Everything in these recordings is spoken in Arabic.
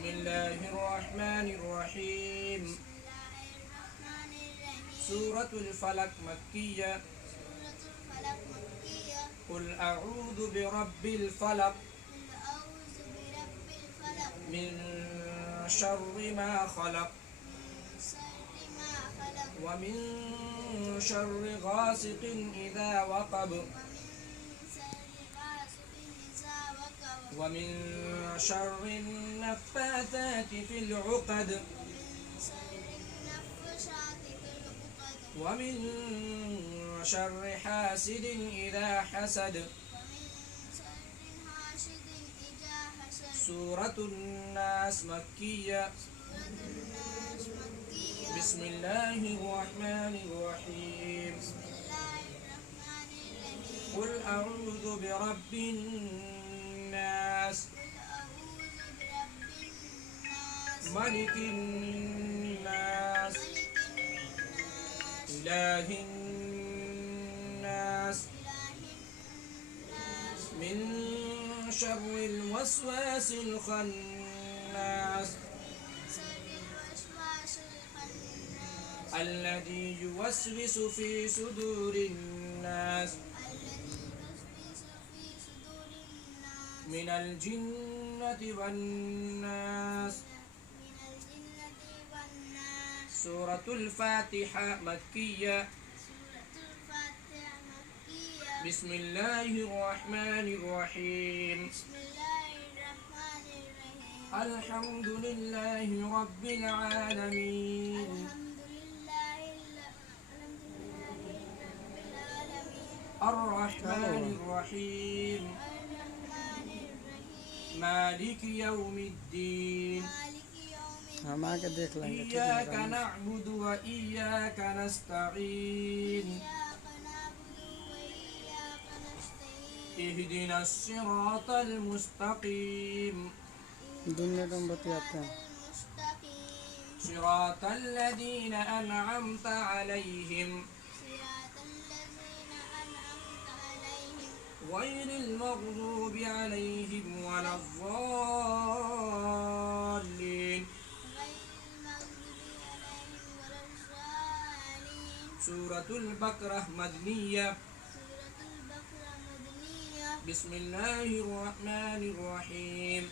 बिस्मिल्लाहिर्रहमानिर्रहीम। सूरतुल फलक मक्किया। कुल अऊज़ु बिरब्बिल फलक मिन शर्रि मा खलक व मिन शर्रि गासिकिन इज़ा वक़ब व मिन शर्रि नफ़्फ़ाथाति फ़िल उक़द व मिन शर्रि हासिदिन इज़ा हसद। सूरतुन नास मक्किया। बिस्मिल्लाहिर्रहमानिर्रहीम। कुल अऊज़ु बिरब्बिन नास मलिकिन नास इलाहिन नास मिन शर्रिल वस्वासिल खन्नास अल्लज़ी युवस्विसु फ़ी सुदूरिन नास मिनल जिन्नति वन नास। सूरतुल फातिहा मक्किया। बिस्मिल्लाहिर्रहमानिर्रहीम। अल्हम्दुलिल्लाहि रब्बिल आलमीन। अर्रहमानिर्रहीम। मालिक यौमिद्दीन। हम आके देख लेंगे। इय्याका नअबुदु व इय्याका नस्तईन। इहदिनस सिरातल मुस्तकीम। दुनिया को बतियाते हैं। सिरातल लज़ीना अनअमत अलैहिम गैरिल मग़ज़ूबि अलैहिम वलज़्ज़ाल्लीन। सूरतुल बक़रह मदनिया। बिस्मिल्लाहिर्रहमानिर्रहीम।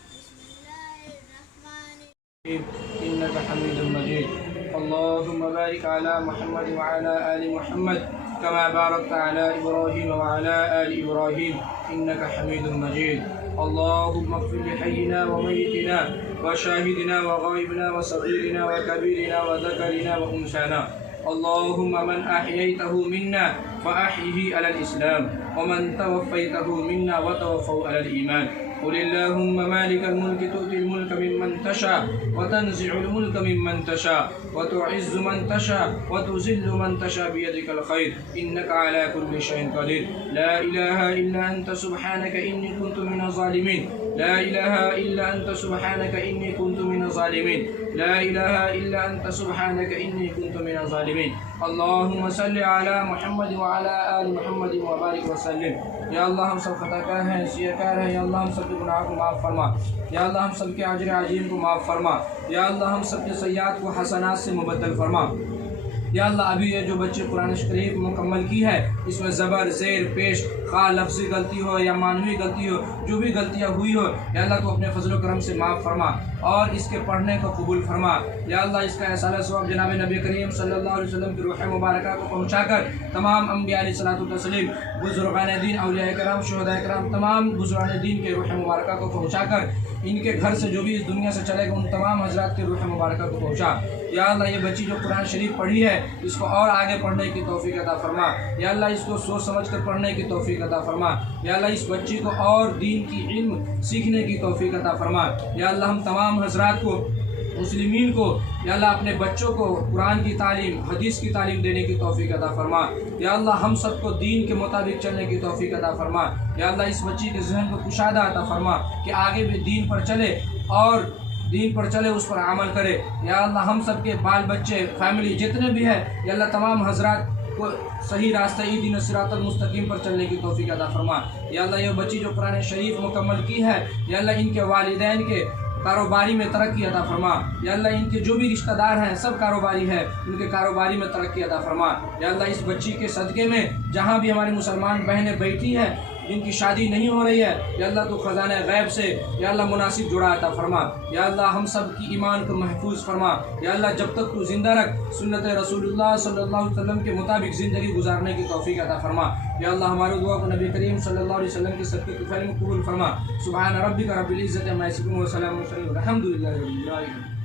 इन्नका हमीदुम मजीद। अल्लाहुम्मा बारिक अला मुहम्मद व अला आलि मुहम्मद कमा बारकता अला इब्राहीम व अला आलि इब्राहीम इन्नका हमीदुम मजीद। अल्लाहुम्मा इग़फिर लिहय्यिना व मय्यितिना व शाहिदिना व गाइबिना व सग़ीरिना व कबीरिना व ज़करिना व उन्साना। अल्लाहुम्मा मन अह्यैतहु मिन्ना फ़अह्यिही अलल इस्लाम व मन तवफ़्फ़ैतहु मिन्ना व तवफ़्फ़हु अलल ईमान। क़ुल अल्लाहुम्मा मालिकल मुल्क तु'तिल मुल्क मिम्मन तशा व तंज़िउल मुल्क मिम्मन तशा व तु'इज़्ज़ु मन तशा व तुज़िल्लु मन तशा बियदिकल ख़ैर इन्नका अला कुल्लि शैइन क़दीर। ला इलाहा इल्ला अंत सुब्हानका इन्नी कुन्तु मिनज़ ज़ालिमीन। ला इलाहा इल्ला अंत सुब्हानका इन्नी कुन्तु मिनज़ ज़ालिमीन। ला इलाहा इल्ला अंत सुब्हानका इन्नी कुन्तु मिनज़ ज़ालिमीन। अल्लाहुम्मा सल्लि अला मुहम्मद व अला आलि मुहम्मद व बारिक व सल्लिम। या अल्लाह हम सब खताकार हैं, सियाकार हैं। या अल्लाह हम सब के गुनाह को माफ़ फरमा। या अल्लाह हम सब के अजर अजीम को माफ़ फरमा। या अल्लाह हम सब के सय्यात को हसनात से मुबद्दल फरमा। या अल्लाह अभी ये जो बच्चे कुरान शरीफ मुकम्मल की है इसमें ज़बर ज़ेर पेश खा लफ्ज़ी गलती हो या मानवी गलती हो, जो भी गलतियाँ हुई हो या अल्लाह तो अपने फजल करम से माफ़ फरमा और इसके पढ़ने को कबूल फरमा। या अल्लाह इसका एहसास सवाब जनाब नबी करीम सल्लल्लाहु अलैहि वसल्लम की रूह मुबारका को पहुँचाकर तमाम अम्बिया अलैहिस्सलातु तस्लीम बुज़ुर्गान दीन औलिया कराम शुहदा कराम तमाम बुज़ुर्गान दीन के रूह मुबारका को पहुँचाकर इनके घर से जो भी इस दुनिया से चलेगा उन तमाम हजरात के रूह मुबारका को पहुँचा। या अल्लाह ये बच्ची जो कुरान शरीफ पढ़ी है इसको और आगे पढ़ने की तौफीक अता फरमा। या अल्लाह इसको सोच समझ कर पढ़ने की तौफीक अता फरमा। या अल्लाह इस बच्ची को और दीन की इल्म सीखने की तौफीक अता फरमा। या अल्लाह हम तमाम हजरात को मुस्लिमीन को या अल्लाह अपने बच्चों को कुरान की तालीम हदीस की तालीम देने की तौफीक अता फरमा। या अल्लाह हम सबको दीन के मुताबिक चलने की तौफीक अता फरमा। या अल्लाह इस बच्ची के जहन को कुशादा अता फरमा कि आगे भी दीन पर चले और दीन पर चले उस पर अमल करे। या अल्लाह हम सब के बाल बच्चे फैमिली जितने भी है या अल्लाह तमाम हजरात को सही रास्ता दीन सिरातल मुस्तकीम पर चलने की तौफीक अता फरमा। या अल्लाह ये बच्ची जो कुरान शरीफ मुकम्मल की है या अल्लाह इनके वालिदैन के کاروباری میں ترقی عطا فرما یا اللہ ان کے جو بھی رشتہ دار ہیں سب کاروباری ہے ان کے کاروباری میں ترقی عطا فرما یا اللہ اس بچی کے صدقے میں جہاں بھی ہماری مسلمان بہنیں بیٹھی ہیں جن کی شادی نہیں ہو رہی ہے یا اللہ تو خزانہ غیب سے یا اللہ مناسب جڑا عطا فرما یا اللہ ہم سب کی ایمان کو محفوظ فرما یا اللہ جب تک تو زندہ رکھ سنت رسول اللہ صلی اللہ علیہ وسلم کے مطابق زندگی گزارنے کی توفیق عطا فرما یا اللہ ہماری دعا کو نبی کریم صلی اللہ علیہ وسلم کے صدقے کے فعل میں قبول فرما سبحان ربک رب العزت عما یصفون و سلام علی المرسلین والحمد للہ رب العالمین.